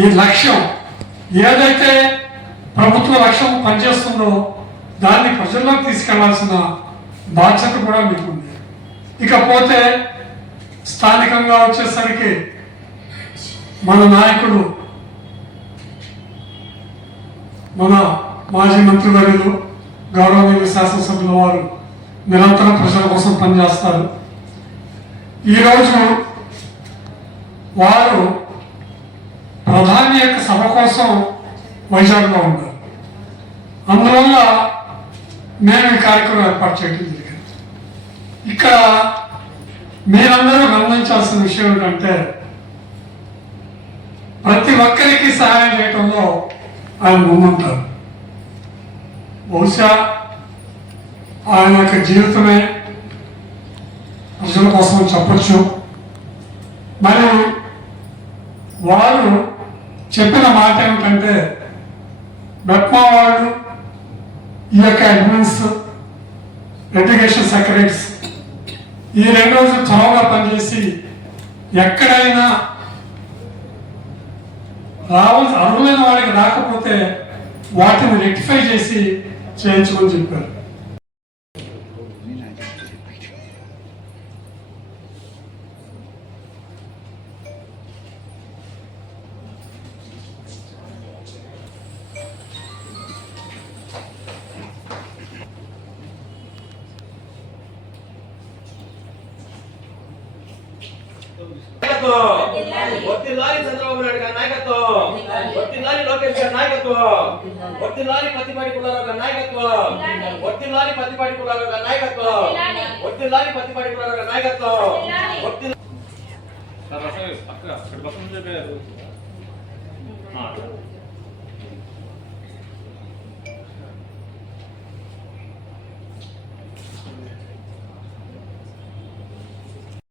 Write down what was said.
ఈ లక్ష్యం ఏదైతే ప్రభుత్వ లక్ష్యం పనిచేస్తుందో దాన్ని ప్రజల్లోకి తీసుకెళ్లాల్సిన బాధ్యత కూడా మీకుంది. ఇకపోతే స్థానికంగా వచ్చేసరికి మన నాయకుడు, మన మాజీ మంత్రివర్యులు గౌరవనీయ శాసనసభ్యుల వారు నిరంతరం ప్రజల కోసం పనిచేస్తారు. ఈరోజు వారు ప్రధాని యొక్క సభ కోసం వైజాగ్లో ఉన్నారు. అందువల్ల మేము ఈ కార్యక్రమం ఏర్పాటు చేయడం జరిగింది. ఇక్కడ మీరందరూ గమనించాల్సిన విషయం ఏంటంటే ప్రతి ఒక్కరికి సహాయం చేయడంలో ఆయన ముందుంటారు. బహుశా ఆయన యొక్క జీవితమే ప్రజల కోసం చెప్పచ్చు. మరియు వారు చెప్పిన మాట ఏమిటంటే మెప్మా వాళ్ళు ఈ యొక్క అడ్మిన్స్ ఎడ్యుకేషన్ సెక్రటరీస్ ఈ 2 రోజులు చొరవగా పనిచేసి ఎక్కడైనా అర్హులైన వాడికి రాకపోతే వాటిని రెక్టిఫై చేసి చేయించమని చెప్పారు. వర్తిల్లాలి చంద్రబాబు నాయుడు గారి నాయకత్వం, వర్తిల్లాలి లోకేష్ గారి నాయకత్వం, వర్తిల్లాలి పత్తిపాటి కులారావు గారి నాయకత్వం, వర్తిల్లాలి పత్తిపాటి కులారావు గారి నాయకత్వం, వర్తిల్లాలి పత్తిపాటి కులారావు గారి నాయకత్వం.